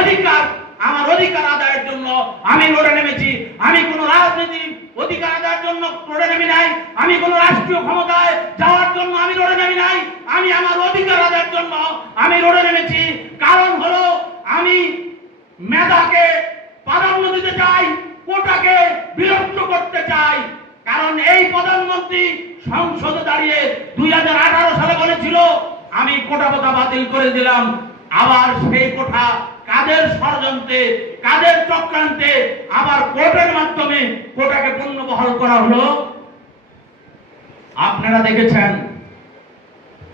অধিকার। আমার অধিকার আদায়ের জন্য আমি লড়ে নেমেছি। আমি কোন রাজনীতি অধিকার আদায়ের জন্য লড়ে নেমে নাই। আমি কোন রাষ্ট্রীয় ক্ষমতায় যাওয়ার জন্য আমি লড়ে নেমে নাই। আমি আমার অধিকার আদায়ের জন্য আমি লড়ে নেমেছি। কারণ হলো আমি মেধাকে প্রাধান্য দিতে চাই, কোটাকে বিরক্ত করতে চাই। কারণ এই প্রধানমন্ত্রী সংসদে দাঁড়িয়ে দুই হাজার আঠারো সালে বলেছিল, আমি কোটা কথা বাতিল করে দিলাম। আবার সেই কোঠা কাদের ষড়যন্ত্রে, কাদের চক্রান্তে, আবার কোর্টের মাধ্যমে কোটাকে পুনর্বহাল করা হলো? আপনারা দেখেছেন,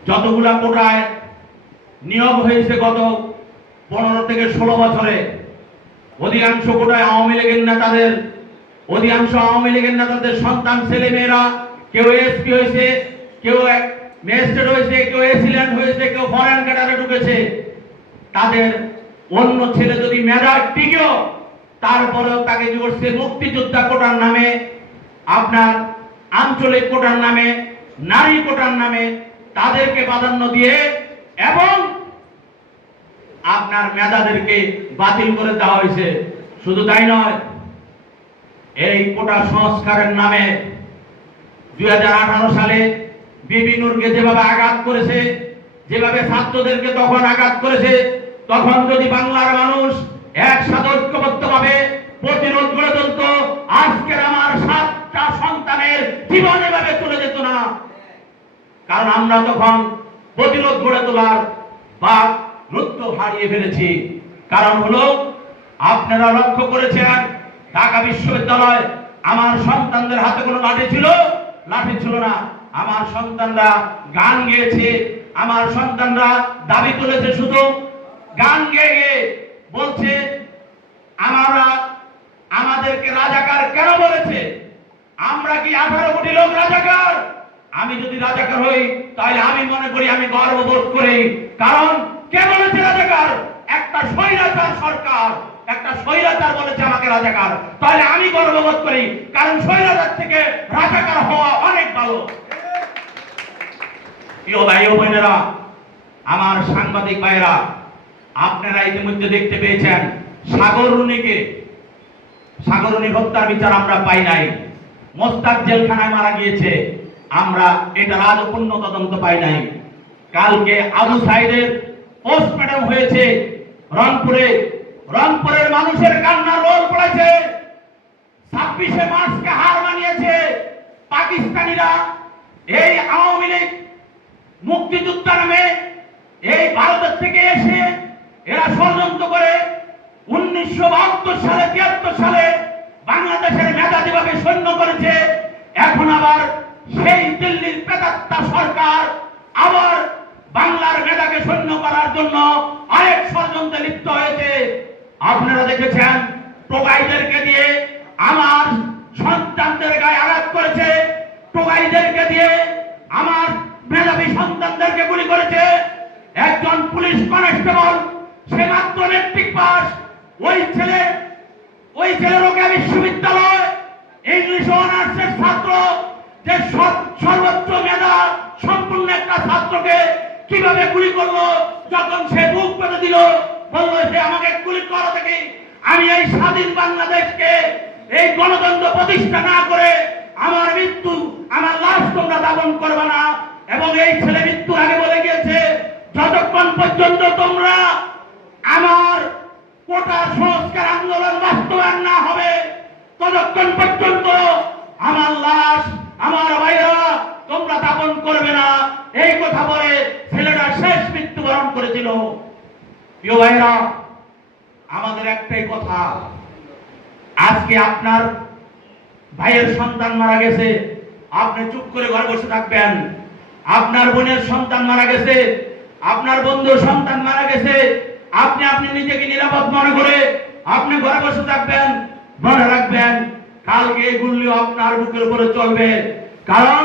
যতগুলা কোটায় নিয়োগ হয়েছে গত পনেরো থেকে ষোলো বছরে, অধিকাংশ কোটায় আওয়ামী লীগের নেতাদের, অধিকাংশ আওয়ামী লীগের নেতাদের সন্তান ছেলে মেয়েরা কেউ এসপি হয়েছে, কেউ ম্যাজিস্ট্রেট হয়েছে, কেউ এসিল্যান্ড হয়েছে, কেউ ফরেন ক্যাডারে ঢুকেছে। তাদের অন্য ছেলে যদি মেধা টিকেও তারপরেও তাকে করছে? মুক্তিযোদ্ধা কোটার নামে, আপনার আঞ্চলিক কোটার নামে, নারী কোটার নামে তাদেরকে প্রাধান্য দিয়ে এবং আপনার মেধাদেরকে বাতিল করে দেওয়া হয়েছে। শুধু তাই নয়, এই কোটা সংস্কারের নামে দুই হাজার আঠারো সালে বিপি নূরকে যেভাবে আঘাত করেছে, যেভাবে ছাত্রদেরকে তখন আঘাত করেছে তখন যদি বাংলার মানুষ একসাথে ঐক্যবদ্ধ ভাবে প্রতিরোধ করে তুলত, আজকের আমার সাতটা সন্তানের জীবন এভাবে চলে যেত না। কারণ আমরা তখন প্রতিরোধ গড়ে তোলার বা নৃত্য হারিয়ে ফেলেছি। কারণ হলো, আপনারা লক্ষ্য করেছেন, ঢাকা বিশ্ববিদ্যালয় আমার সন্তানদের হাতে কোনো লাঠি ছিল? লাঠি ছিল না। আমার সন্তানরা গান গেয়েছে, আমার সন্তানরা দাবি তুলেছে শুধু গান গেয়ে বলছে, আমরা আমাদেরকে রাজাকার কেন বলেছে? আমরা কি আঠারো কোটি লোক রাজাকার? আমি যদি রাজাকার হই, তাহলে আমি মনে করি আমি গর্ববোধ করি। কারণ কে বলেছে রাজাকার? একটা স্বৈরাচার সরকার। একটা স্বৈরাচার বলেছে আমাকে রাজাকার। তাহলে আমি গর্ববোধ করি, কারণ স্বৈরাচার থেকে রাজাকার হওয়া অনেক ভালো। প্রিয় ভাই ও বোনেরা, আমার সাংবাদিক ভাইরা আপনারা ইতিমধ্যে দেখতে পেয়েছেন সাগর রুনিকে। সাগরণী হত্যার বিচার আমরা পাই নাই। মোস্তাক জেলখানায় মারা গিয়েছে। আমরা এটা পূর্ণ তদন্ত পাই নাই। কালকে আবু সাইদের পোস্টমর্টম হয়েছে রংপুরে। রংপুরের মানুষের কান্না রোল পড়েছে। ছাব্বিশে মার্চকে হার মানিয়েছে পাকিস্তানিরা। এই আওয়ামী লীগ মুক্তিযোদ্ধা নামে এই ভারতের থেকে এসে এরা ষড়যন্ত্র করে উনিশশো বাহাত্তর সালে, তিয়াত্তর সালে বাংলাদেশের মেধাবীভাবে সৈন্য করেছে। এখন আবার সেই দিল্লির পেতাত্তা সরকার আবার বাংলার মেধাকে সৈন্য করার জন্য আরেক ষড়যন্ত্রে লিপ্ত হয়েছে। আপনারা দেখেছেন, টোকাইদেরকে দিয়ে আমার সন্তানদের গায়ে আঘাত করেছে। টোকাইদেরকে দিয়ে আমার মেধাবী সন্তানদেরকে গুলি করেছে। একজন পুলিশ কনস্টেবল সে মাত্র মেট্রিক পাস ওই ছেলে ওই ছেলে রোগা বিশ্ববিদ্যালয় ইংলিশ অনার্সের ছাত্র, যে সর্বোচ্চ মেধা সম্পূর্ণ একটা ছাত্রকে কীভাবে গুলি করল, যখন সে বুক পেতে দিল, বলল, সে আমাকে গুলি করা থেকে আমি এই স্বাধীন বাংলাদেশকে, এই গণতন্ত্র প্রতিষ্ঠা না করে আমার মৃত্যু, আমার লাশ তোমরা দাপন করবে না। এবং এই ছেলে মৃত্যুর আগে বলে গিয়েছে, যতক্ষণ পর্যন্ত তোমরা কোটা সংস্কার আন্দোলন বাস্তবায়ন না হবে, ততক্ষণ পর্যন্ত আমার লাশ, আমার ভাইরা, তোমরা দাপন করবে না। এই কথা বলে ছেলেটা শেষ মৃত্যুবরণ করেছিল। প্রিয় ভাইরা আমাদের একটাই কথা, আজকে আপনার ভাইয়ের সন্তান মারা গেছে, আপনি চুপ করে ঘরে বসে থাকবেন। আপনার বোনের সন্তান মারা গেছে, আপনার বন্ধুর সন্তান মারা গেছে আপনি আপনি নিজেকে নিরাপদ মনে করে আপনি ঘরে বসে থাকবেন, মনে রাখবেন, কালকে এগুলিও আপনার বুকের উপরে চলবে। কারণ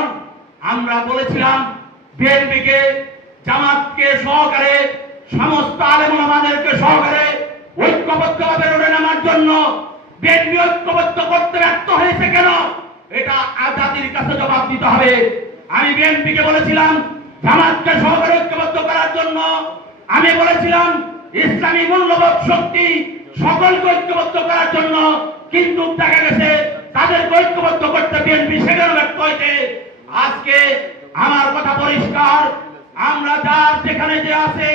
আমরা বলেছিলাম, বিএনপিকে, জামাতকে সহকারে, সমস্ত আলেমাদেরকে সহকারে ঐক্যবদ্ধভাবে লড়ে নামার জন্য বিএনপি ঐক্যবদ্ধ করতে ব্যর্থ হয়েছে কেন? এটা জাতির কাছে জবাব দিতে হবে। আমি বিএনপিকে বলেছিলাম, জামাতকে সহকারে ঐক্যবদ্ধ করার জন্য। আমি বলেছিলাম ইসলামী মূল্যবোধ শক্তি সকলকে ঐক্যবদ্ধ করার জন্য কিন্তু দেখা গেছে তাদের ঐক্যবদ্ধ করতে বিএনপি সেখানে ব্যর্থ হয়েছে। আজকে আমার কথা পরিষ্কার, আমরা যার যেখানে যে আছে,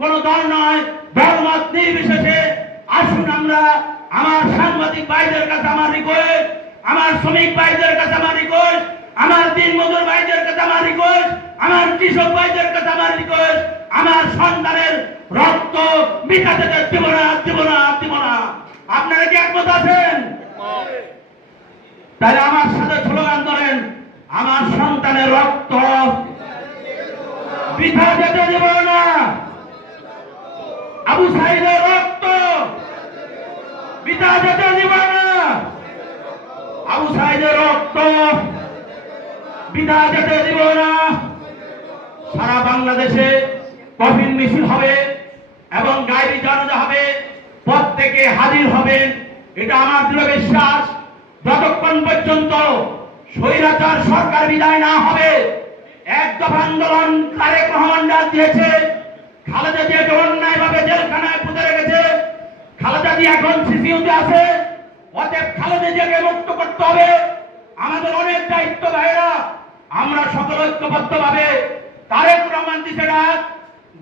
কোন দল নয়, দলমত নির্বিশেষে আসুন আমরা, আমার সাংবাদিক ভাইদের কাছে আমার রিকোয়েস্ট আমার শ্রমিক ভাইদের কাছে আমার রিকোয়েস্ট আমার দিন মজুর ভাইদের কাছে আমার রিকোয়েস্ট আমার কৃষক ভাইদের কাছে আমার রিকোয়েস্ট আমার সন্তানের রক্ত মিটাতে দেব না দেব না দেব না। আপনারা কি একমত আছেন? তাহলে আমার সাথে স্লোগান ধরেন, আমার সন্তানের রক্ত বৃথা যেতে দেব না। আবু সাইদের রক্ত বৃথা যেতে দেব না। আবু সাইদের রক্ত বৃথা যেতে দেব না। সারা বাংলাদেশে কফিন মিছিল হবে এবং গাড়ি জানাজা হবে, প্রত্যেকে হাজির হবেন। এটা আমার দৃঢ় বিশ্বাস। যতক্ষণ পর্যন্ত স্বৈরাচার সরকার বিদায় না হবে, এক দফা আন্দোলন তারেক রহমান ডাক দিয়েছে। খালেদা জিয়াকে অন্যায়ভাবে জেলখানায় পুঁতে রেখেছে। খালেদা জিয়া এখন সিসিউতে আছে। অতএব খালেদা জিয়াকে মুক্ত করতে হবে। আমাদের অনেক দায়িত্ব ভাইরা আমরা সকল ঐক্যবদ্ধ ভাবে তারেক রহমান দিছে ডাক।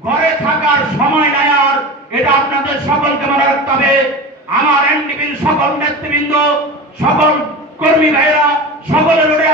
ঘরে থাকার সময় নাই আর, এটা আপনাদের সকলকে মনে রাখতে হবে। আমার এনডিপির সকল নেতৃবৃন্দ, সকল কর্মী ভাইরা সকলের উড়ে